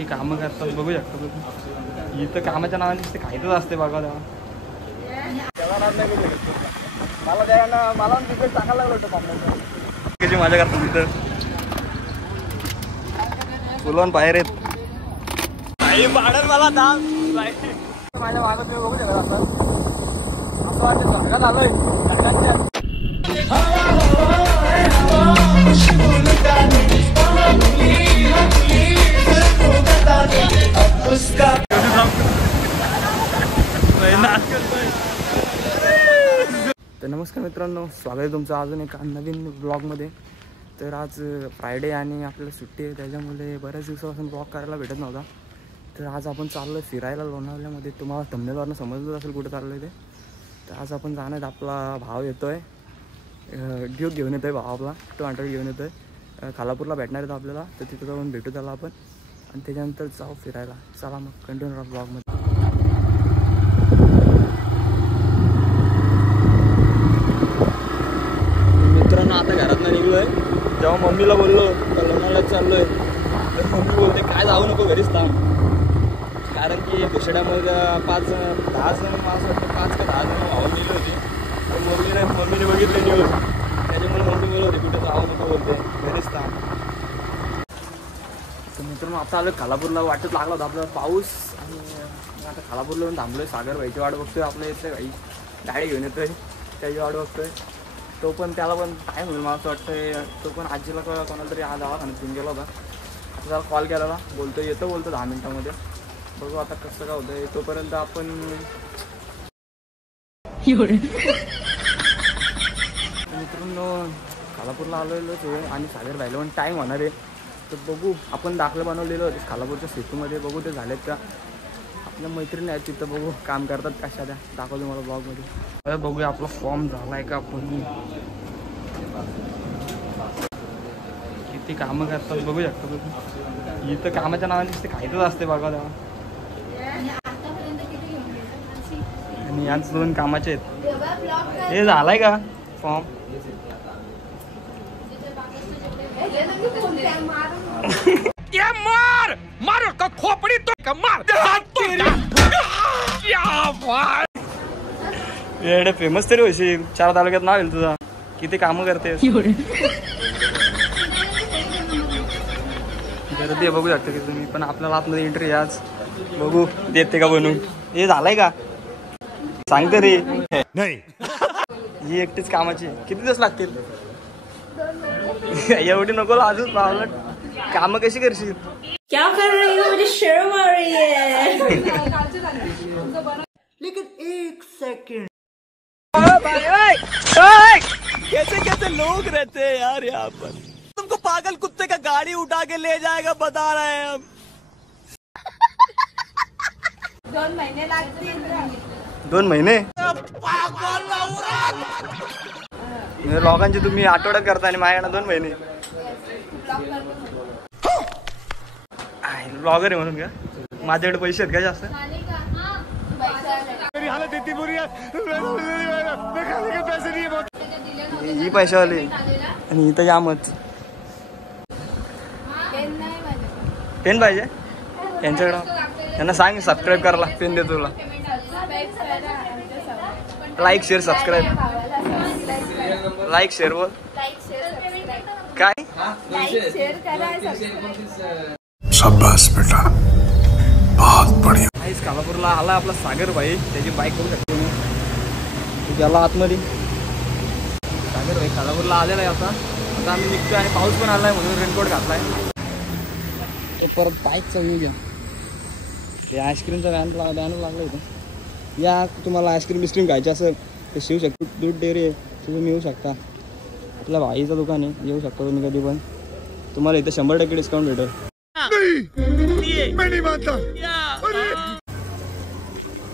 किती कामं करतात बघू शकता तुम्ही. इथं कामाच्या नावाने नुसते खायचंच असते बघा तेव्हा. मला द्या मला तिकडे टाकायला लागलं होतं. कशी मजा करतात तिथं फुलवून बाहेर येत पाडत मला दाम माझ्या मागं तुम्ही बघू शकता. आपण असं वाटतं जगात आलोय जगाच्या. तर नमस्कार मित्रांनो, स्वागत आहे तुमचं अजून एका नवीन ब्लॉगमध्ये. तर आज फ्रायडे आणि आपल्याला सुट्टी आहे, त्याच्यामुळे बऱ्याच दिवसापासून ब्लॉग करायला भेटत नव्हता. तर आज आपण चाललो आहे फिरायला लोणावल्यामध्ये. तुम्हाला थंबनेलवरनं समजलं असेल कुठं चाललं आहे ते. तर आज आपण जाणार, आपला भाव येतो आहे, ड्यूक घेऊन येतो आहे भाव आपला, 200 घेऊन येतो आहे. खालापूरला भेटणार आहे आपल्याला, तर तिथं जाऊन भेटू त्याला आपण आणि त्याच्यानंतर जाऊ फिरायला. चला मग कंटिन्यू राहा ब्लॉगमध्ये. मित्रांनो आता घरातनं निघलो आहे. जेव्हा मम्मीला बोललो तर लोणावळ्यात चाललो आहे, तर मम्मी बोलते काय जाऊ नको घरीच थांब, कारण की दुसऱ्यामध्ये 5-10 जण मला असं वाटतं 5 का 10 जण भाऊ नेले होते. तर मम्मीने बघितले न्यूज, त्याच्यामुळे मम्मी बोलत होती कुठे जाऊ नको, बोलते घरीच थांब. तर मित्रांनो आता आलं खालापूरला. वाटत लागला होता आपल्याला पाऊस, आणि आता खालापूरला येऊन थांबलो आहे. सागर भाईची वाट बघतोय, आपल्या इथल्या भाई गाडी घेऊन येतोय त्याची वाट बघतोय. तो पण त्याला पण टाईम होईल मला असं वाटतं. तो पण आजीला कोणाला तरी आज दवाखान्यात घेऊन गेला होता. आता त्याला कॉल केला, बोलतो 10 मिनिटामध्ये. बघू आता कसं काय होतं. तोपर्यंत आपण मित्रांनो खालापूरला आलेलोच आहे आणि सागर भाईला पण टाईम होणार आहे. तर बघू, आपण दाखले बनवलेलं होते खालापूरच्या सेतूमध्ये, बघू ते झालेत का. आपल्या मैत्रिणी आहेत तिथं, बघू काम करतात कशा त्या, दाखवतो मला ब्लॉगमध्ये. बघूया आपला फॉर्म झाला आहे का. आपण किती कामं करतात बघू शकता तुम्ही. इथं कामाच्या नावाने नुसते खायचंच असते बघा तेव्हा. आणि याच 2 कामाचे आहेत. हे झालाय का फॉर्म. मार मार का खोपडी तो का मार. एवढे फेमस तरी होशील, 4 तालुक्यात नाव येईल तुझा. किती कामं करते गर्दी बघू शकता की तुम्ही. पण आपल्याला आतमध्ये एंट्री आज, बघू देते का बनवून. हे झालंय का सांग तरी. नाही ही एकटीच कामाची. किती दिवस लागतील. एवढी नको अजून पावलं. काम कशी करशील. क्या कर रही हो, मुझे शर्म आ रही है. लेकिन 1 सेकंड. कैसे कैसे लोग रहते हैं यार यहाँ पर. तुमको पागल कुत्ते का गाड़ी उठा के ले जाएगा बता रहे हैं हम. 2 महिने लागतील. 2 महिने लोकांची तुम्ही आठवड्यात करता आणि माझ्याकडे 2 महिने. ब्लॉगर आहे म्हणून का. माझ्याकडे पैसे आहेत का जास्त. ही पैशावाली आणि इथं जामच. पेन पाहिजे यांच्याकडं. त्यांना सांग सबस्क्राईब करायला, पेन देतो तुला. Like share subscribe. Like share बोल काय. शाबाश बेटा, बहुत बढ़िया. आईस खालापूरला आला आपला सागर भाई. त्याची बाईक करू शकतो मी. गेला आतमध्ये. सागर भाई खालापूरला आलेला आहे. आता आम्ही निघतोय आणि पाऊस पण आलाय म्हणून रेनकोट घातलाय. परत बाईकचा व्ह्यू घ्या. ते आईस्क्रीमचा बॅनर लागला इथं. या तुम्हाला आईस्क्रीम बिस्क्रीम खायची असेल तर शिवशक्ती दूध डेअरी आहे, तुम्ही येऊ शकता. आपल्या भाईचं दुकान आहे, येऊ शकता तुम्ही कधी पण. तुम्हाला इथं 100% डिस्काउंट भेटेल.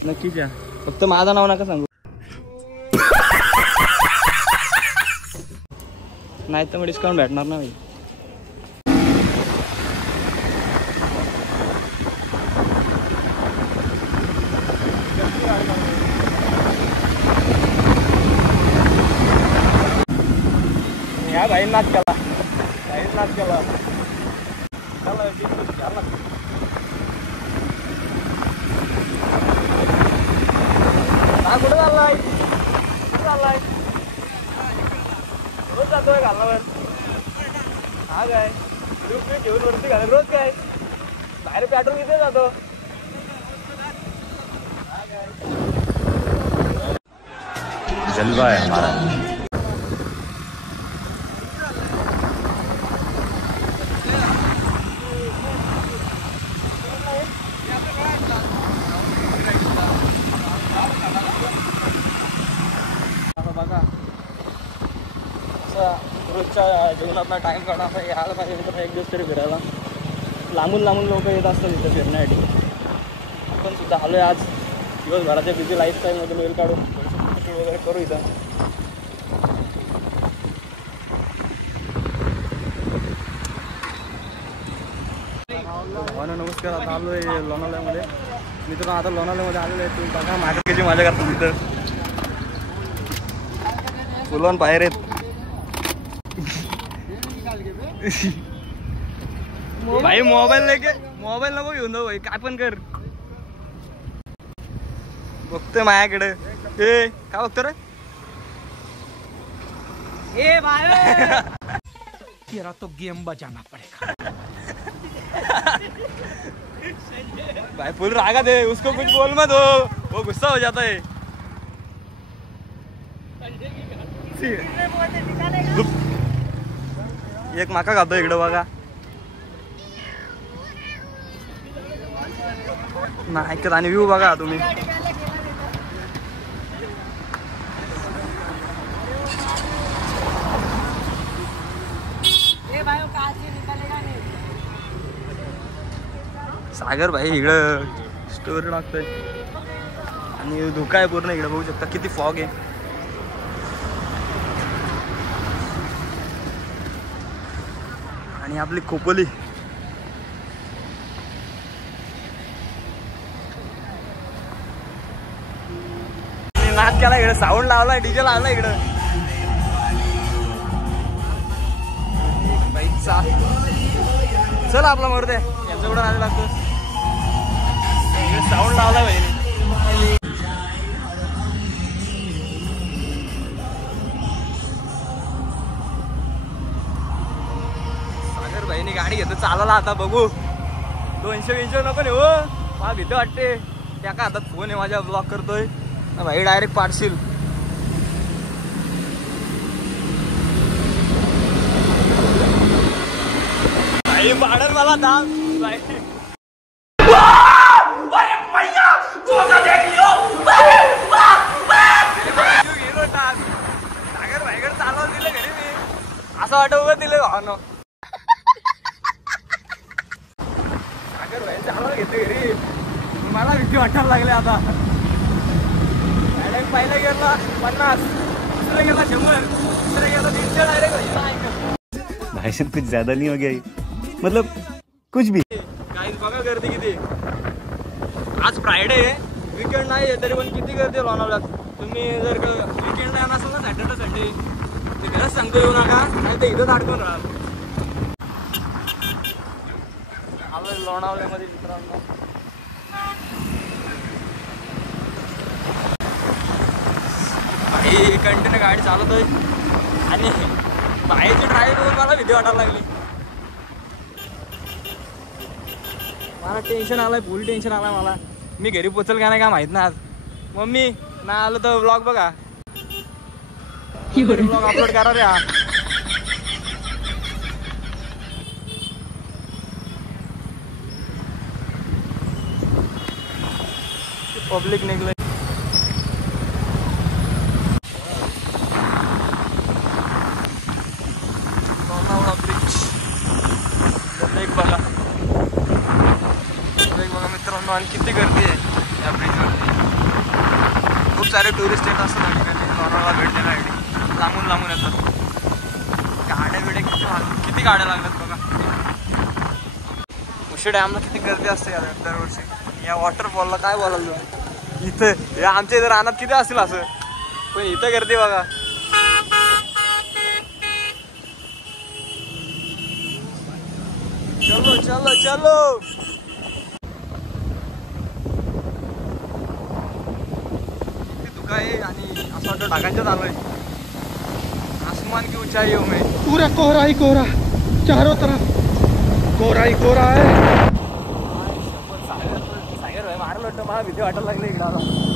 नक्कीच या, फक्त माझं नाव नका सांगू. नाही तर मग डिस्काउंट भेटणार नाही. या भाई नाच केला. चला कुठं चाललाय कुठं चाललाय रोज जातोय घालावर हा काय ग्रुप घेऊन वरती घाल रोज काय बाहेर पेट्रोल किती जातो जलवा है हमारा. बघा असं रोजच्या जीवनातला टाइम काढा यायला पाहिजे तर एक दिवस तरी फिरायला लांबून लांबून लोक येत असतात इथं फिरण्यासाठी आपण सुद्धा आलोय आज दिवसभराच्या बिझी लाईफ टाईममध्ये मेल काढून फोटो वगैरे करू इथं नमस्कार आता आलो आहे लोणावळ्यामध्ये मित्रांनो आता लोणावळ्यामध्ये आलेलो आहे तुम्ही बघा माझ्या कशी मजा करतो तिथं फुलवून बाहेर आहेत भाई मोबाईल नको घेऊन जाऊ भाई काय पण कर बघतोय माझ्याकडे ए काय बघतो रे ए भाई तेरा तो गेम बजाना पड़ेगा. भाई फुल रागा दे उसको कुछ बोल मत वो गुस्सा हो जाता है एक माका खातो इकडं बघा नाही ऐकत आणि व्ह्यू बघा तुम्ही सागर भाई इकडं स्टोरी टाकतोय आणि धुका आहे पूर्ण इकडं बघू शकता किती फॉग आहे आणि आपली खोपोली नाच केला इकडे साऊंड लावलाय डीजे लावला इकडं चल आपला मोर दे यांचं कुठं नाच लागतो साऊंड लावलाय भाई सागर भाईने गाडी घेतो चालायला आता बघू 200 नको नाही हो मला भीती वाटते त्या का हातात फोन आहे माझ्या ब्लॉक करतोय भाई डायरेक्ट पाडशील भाई पाडल मला दाम सागर भाईकडे चालवून दिलं घरी मी असं वाटत उभं दिलं भावनो सागर भाई चालवून घेते घरी मला भीती वाटायला लागले आता पहिला गेला 50 दुसरा गेला 100 दुसरा गेला 300 डायरेक्ट भाई साहब कुछ ज्यादा नहीं हो गया ये? मतलब कुछ भी गाईज बघा गर्दी किती आज फ्रायडे आहे वीकेंड नाही आहे तरी पण किती गर्दी लोणावळ्यात तुम्ही जर वीकेंड नाही नसेल ना सॅटर्डे संडे ते खरंच सांगतो येऊ नका नाही तर इथंच अडकून राहा आलोय लोणावळ्यामध्ये मित्रांनो कंटिन्यू गाडी चालवतोय आणि बाहेरची ड्राईव्ह करून मला भीती वाटायला लागली मला टेन्शन आलंय फुल टेन्शन आलाय मला मी घरी पोचल का नाही का माहित ना आज मम्मी नाही आलं तर व्लॉग बघा व्लॉग अपलोड करा रे हा पब्लिक निघलंय बघा मित्रांनो आणि किती गर्दी आहे या ब्रिजवरती खूप सारे टुरिस्ट येत असतात या ठिकाणी लोणावळा भेट देण्यासाठी लांबून लांबून येतात गाड्या बिड्या किती गाड्या लागल्यात बघा उशी डॅमला किती गर्दी असते या दरवर्षी या वॉटरफॉलला काय बोलायला इथं या आमच्या इथं रानात किती असेल असं पण इथं गर्दी बघा चलो चलो चलो दुकाय आणि असं वाटतं ढगांच्यात आलोय आसमान की ऊंचाई हो मैं पूरा कोहरा ही कोहरा चारों तरफ कोहरा ही कोहरा है सागर भाई मारलं वाटतं मला भीती वाटायला लागली इकडं आता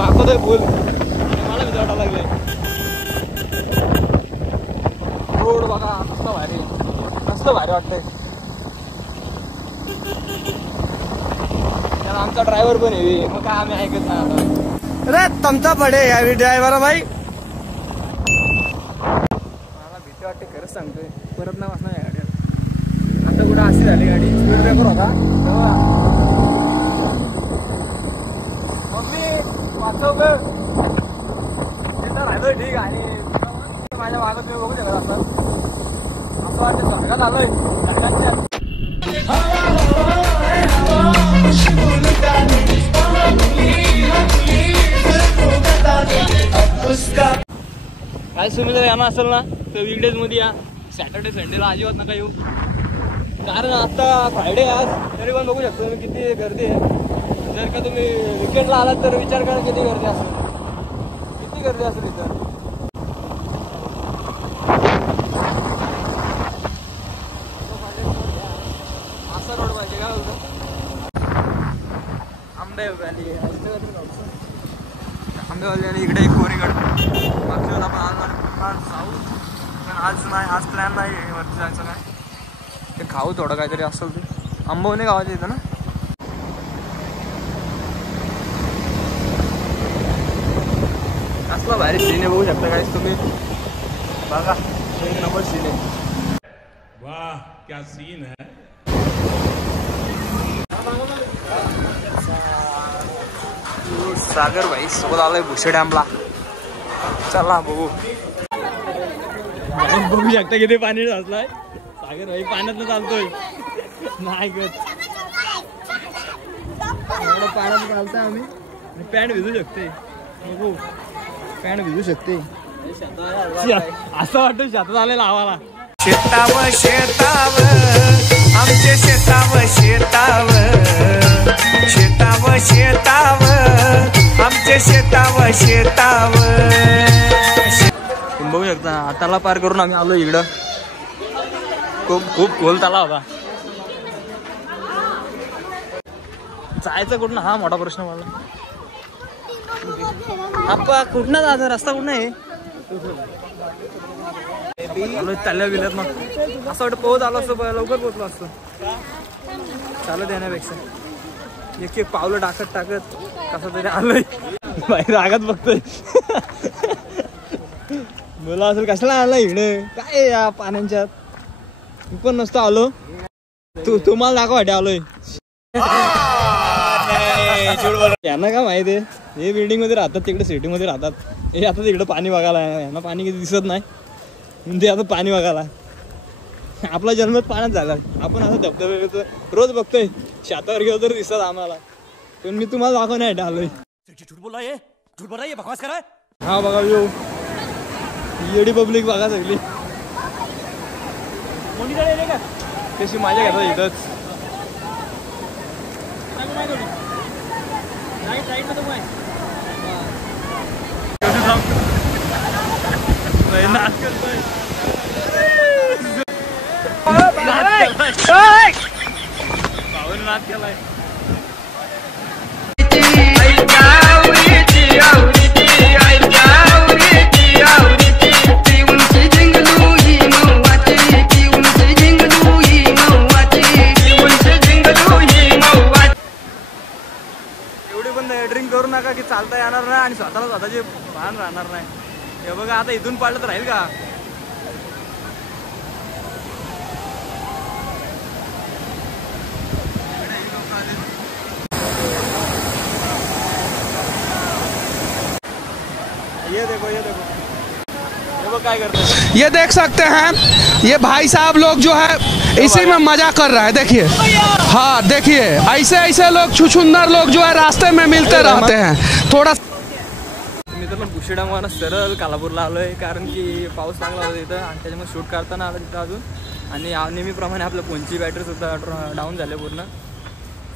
वाकवतोय फुल मला भीती वाटायला लागले रोड बघा मस्त भारी वाटतंय त्याला आमचा ड्रायव्हर पण आहे मग काय आम्ही ऐकत नाही अरे तुमचा पडे यावी ड्रायव्हर भाई मला भीती वाटते खरंच सांगतोय परत नाही वाचणार या गाडीवर आता कुठं अशी झाली गाडी स्पीड ब्रेकर होता राहिलोय ठीक आणि माझ्या मागं तुम्ही बघू शकत असं वाटतं झटकात आलोय काय सुमित्र यांना असेल ना तर वीकडेज मध्ये या सॅटर्डे संडेला अजिबात नका येऊ कारण आता फ्रायडे आज तरी पण बघू शकतो तुम्ही किती गर्दी आहे जर का तुम्ही विकेंडला आलात तर विचार करा किती गर्दी असेल इथं असा रोड पाहिजे काय बोलतो आंबेवाली आणि इकडे एक कोरीगड मागच्या वेळेला आपण जाऊ पण आज नाही आज प्लॅन नाही आहे वरती जायचं काय ते खाऊ थोडं काहीतरी असेल ते अंबवणे गावाच्या इथं ना असला भारी सीन आहे बघू शकता काहीच तुम्ही बघा एक नंबर सीन आहे वाह क्या सीन है सागर भाई सोबत आलोय भुसे डॅमला चला बघू बघू शकता किती पाणी साचलाय सागर भाई पाण्यात चालतोय नाही गत एवढं पाण्यात चालतोय आम्ही पॅन्ट भिजू शकते बघू पॅन्ट भिजू शकते असं वाटतं शेतात आलेला आम्हाला शेताव आमचे शेताव आमचे शेताव तुम्ही बघू शकता हाताला पार करून आम्ही आलो इकडं खूप खोल तलाव होता जायचं कुठं हा मोठा प्रश्न मला आपा कुठनं जायचं रस्ता कुठं आहे चालल्या बिलत मग असं वाटतं पोहोच आलो असतो लवकर पोहोचलो असतो चालत येण्यापेक्षा एक पावलं टाकत कसं तरी आलोय बाहेर रागात बघतोय बोला असेल कशाला आला इकडे काय या पाण्याच्यात मी पण नसतो आलो तुम्हाला दाखव वाटे आलोय यांना काय माहिती आहे हे बिल्डिंग मध्ये राहतात तिकडे सिटी मध्ये राहतात हे आता तिकडे पाणी बघायला यांना पाणी किती दिसत नाही ते आता पाणी बघायला आपला जन्मच पाण्यात झाला आपण असं धबधबे रोज बघतोय शेतावर गेलो तर दिसतात आम्हाला पण मी तुम्हाला दाखवण्यासाठी आलोय हा बघा येऊ येडी पब्लिक बघा सगळी कशी माझ्या घेतात इथंच नाद केलाय एवढी पण ड्रिंक करू नका की चालता येणार नाही आणि स्वतःला स्वतःचे भान राहणार नाही हे बघा आता इथून पाडलं तर राहील का ये देखो हे काय करतात? ये देख सकते हैं, ये भाई साहब लोग जो है इसी में मजा कर रहा है। देखिए, हाँ देखिए, ऐसे ऐसे लोग छुछुंदर लोग जो है रास्ते में मिलते रहते हैं। थोड़ा मित्रांनो बुशिडामानं सरळ कालापूरला आलो आहे, कारण की पाऊस चांगला होता इथं आणि त्याच्यामुळे शूट करताना आलं तिथं अजून. आणि नेहमीप्रमाणे आपल्या फोनची बॅटरीसुद्धा डाऊन झाली पूर्ण,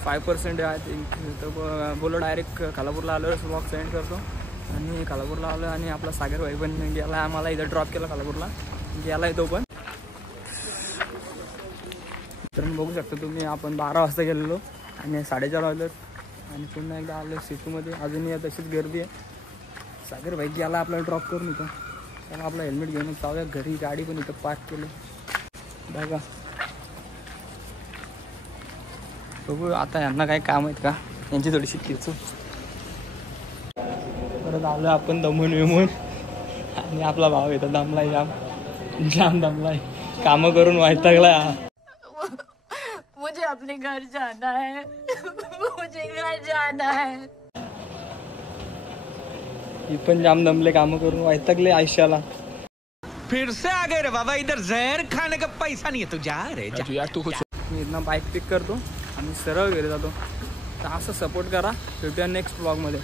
5% आहे थिंक. तर बोलो डायरेक्ट कालापूरला आलो, ब्लॉग सेंड करतो. आणि कालापूरला आलो आणि आपला सागर भाई पण गेला, आम्हाला इथं ड्रॉप केला कालापूरला, गेला तो पण. तर बघू शकता तुम्ही, आपण 12 वाजता गेलेलो आणि 4:30 वाजलं आणि पुन्हा एकदा आलो सिटीमध्ये. अजूनही तशीच गर्दी आहे. सागर भाई गेला आपल्याला ड्रॉप करून इथं. त्याला आपला हेल्मेट घेऊन जाऊया घरी, गाडी पण इथं पार्क केली बघा. बघू आता यांना काय काम आहेत का, यांची थोडीशी खिचू. परत आलो आपण दमून विमून आणि आपला भाव येतो दमलाय, जाम दमलाय, कामं करून वैतागला. मुझे अपने घर जाना है. मुझे घर जाना है. ही पण जाम दमले, कामं करून वैतागले आयुष्याला. फिर से आ गए रे बाबा, इधर जहर खाने का पैसा नहीं है, तू जा रे जा. मी इथनं बाईक पिक करतो आणि सरळ घरी जातो. तर असं सपोर्ट करा. भेटूया नेक्स्ट ब्लॉगमध्ये.